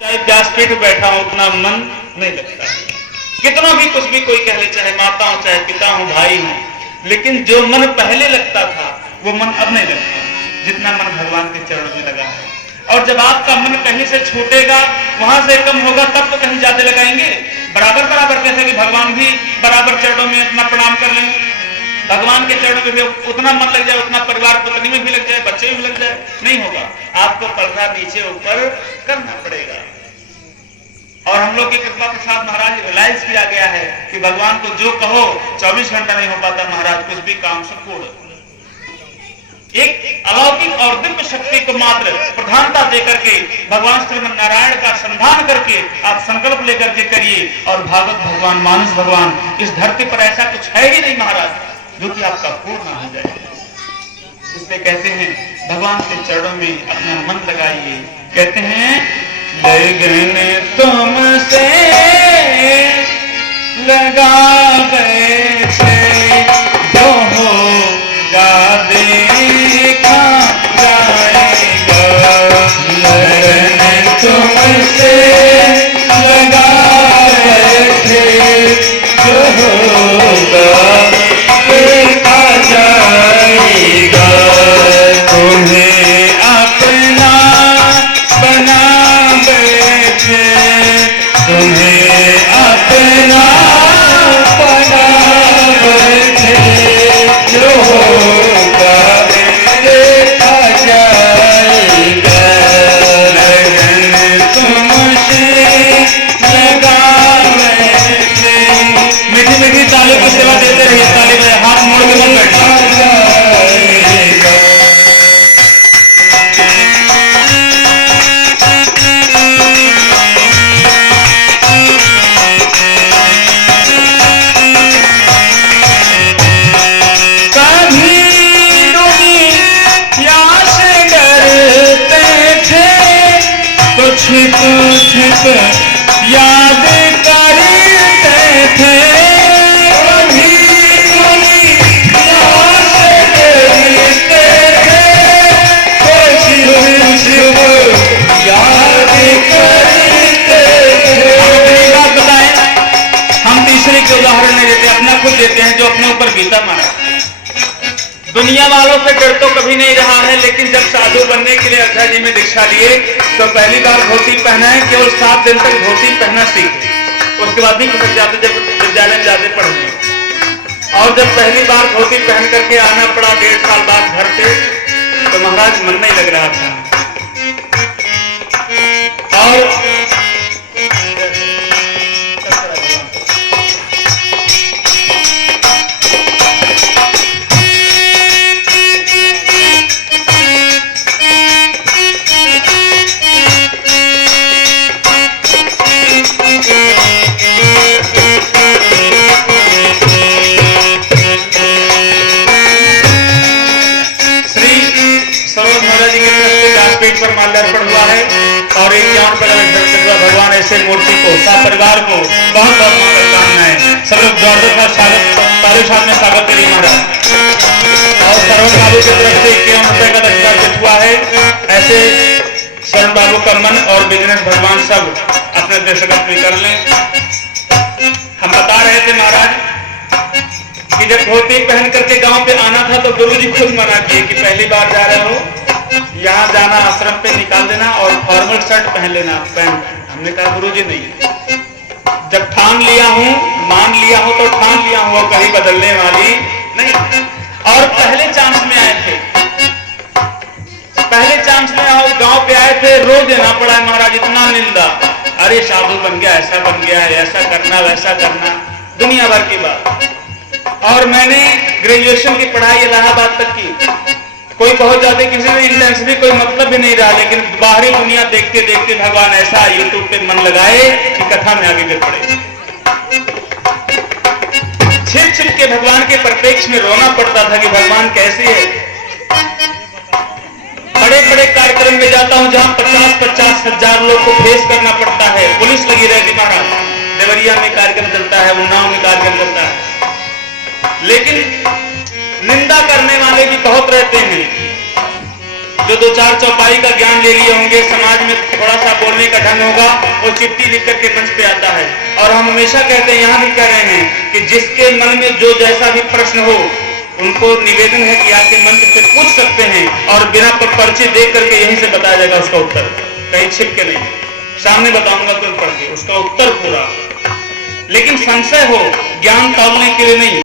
चाहे व्यासपीठ बैठा हो उतना मन नहीं लगता है। कितना भी कुछ भी कोई कह ले, चाहे माता हो चाहे पिता हो भाई हो, लेकिन जो मन पहले लगता था वो मन अब नहीं लगता जितना मन भगवान के चरणों में लगा है। और जब आपका मन कहीं से छूटेगा, वहां से कम होगा, तब तो कहीं ज्यादा लगाएंगे। बराबर बराबर कैसे कि भगवान भी बराबर चरणों में अपना प्रणाम कर लें, भगवान के चरणों में भी उतना मन लग जाए, उतना परिवार पत्नी में भी लग जाए, बच्चे में भी लग जाए, नहीं होगा। आपको पर्दा नीचे ऊपर करना पड़ेगा। और हम लोग की कृपा के साथ महाराज रियलाइज किया गया है कि भगवान को जो कहो 24 घंटा नहीं हो पाता महाराज, कुछ भी काम संपूर्ण। एक अलौकिक और दिव्य शक्ति को मात्र प्रधानता देकर के भगवान श्रीमन नारायण का संधान करके आप संकल्प लेकर के करिए। और भागवत भगवान, मानस भगवान, इस धरती पर ऐसा कुछ है ही नहीं महाराज जो कि आपका पूर्ण हो जाए। इसलिए कहते हैं भगवान के चरणों में अपना मन लगाइए। कहते हैं लगन तुमसे लगा बैठे, जो होगा देखा जाएगा। लगन तुमसे लगा बैठे, जो होगा देखा जाएगा। तुम्हें अपना बना बैठे, तुम्हें अपना बना बैठे, जो होगा देखा जाएगा। लगन तुमसे लगा बैठे। मीठी मीठी तालियों की सेवा देते रहिए, ताली में हाथ मोड़ के मत बैठना। छिप छिप याद करते थे, कभी याद करते थे, छिप छिप याद करते थे। अपनी बात बताएं, हम तीसरे के उदाहरण नहीं देते, अपना खुद देते हैं जो अपने ऊपर बीता मारा। दुनिया वालों से डर तो कभी नहीं रहा है, लेकिन जब साधु बनने के लिए अयोध्या जी में दीक्षा लिए तो पहली बार धोती पहना है। केवल 7 दिन तक धोती पहनना सीखे, उसके बाद नहीं कुछ जाते, जब विद्यालय में जाते पढ़ने। और जब पहली बार धोती पहन करके आना पड़ा 1.5 साल बाद घर पे, तो महाराज मन नहीं लग रहा था। और पर माल्यार्पण हुआ है और 51 भगवान ऐसे मूर्ति को परिवार को बहुत बहुत शुभकामनाएं। सब लोग जोरदार का स्वागत, सारे साथ में स्वागत करिए महाराज। और शरण बाबू की तरफ से 51 रुपए का दक्षिणा हुआ है। ऐसे शरण बाबू का मन और बिजनेस भगवान सब अपने दृष्टिगत में कर लें। हम बता रहे थे महाराज कि जब धोती पहन करके गांव पे आना था तो गुरुजी खुद मना किए कि पहली बार जा रहे हो, यहाँ जाना आश्रम पे निकाल देना और फॉर्मल शर्ट पहन लेना, पैंट। हमने कहा गुरुजी नहीं, जब ठान लिया हूँ, मान लिया हूँ तो ठान लिया हूँ, वो कहीं बदलने वाली नहीं। और पहले चांस में आए थे, पहले चांस में आओ गांव पे आए थे, रो देना पड़ा महाराज, इतना निंदा। अरे साधु बन गया, ऐसा बन गया है, ऐसा करना वैसा करना, दुनिया भर की बात। और मैंने ग्रेजुएशन की पढ़ाई इलाहाबाद तक की। कोई बहुत ज्यादा किसी में इंटेंस भी कोई मतलब भी नहीं रहा, लेकिन बाहरी दुनिया देखते देखते भगवान ऐसा यूट्यूब पे मन लगाए कि कथा में आगे गिर पड़े। छिप छिप के भगवान के प्रत्यक्ष में रोना पड़ता था कि भगवान कैसे है। बड़े बड़े कार्यक्रम में जाता हूं जहां 50-50 हजार लोग को फेस करना पड़ता है, पुलिस लगी रहती महाराज। देवरिया में कार्यक्रम चलता है, उन्नाव में कार्यक्रम चलता है, लेकिन निंदा करने वाले भी बहुत रहते हैं। जो 2-4 चौपाई का ज्ञान ले लिए होंगे, समाज में थोड़ा सा बोलने का ढंग होगा, वो चिट्ठी लिख करके मंच पे आता है। और हम हमेशा कहते हैं, यहाँ भी कह रहे हैं कि जिसके मन में जो जैसा भी प्रश्न हो, उनको निवेदन है कि आके मंच से पूछ सकते हैं और बिना पर्चे देख करके यहीं से बताया जाएगा उसका उत्तर, कहीं छिप के नहीं। सामने बताऊंगा तुरंत पढ़ के उसका उत्तर पूरा। लेकिन संशय हो, ज्ञान तौलने के लिए नहीं।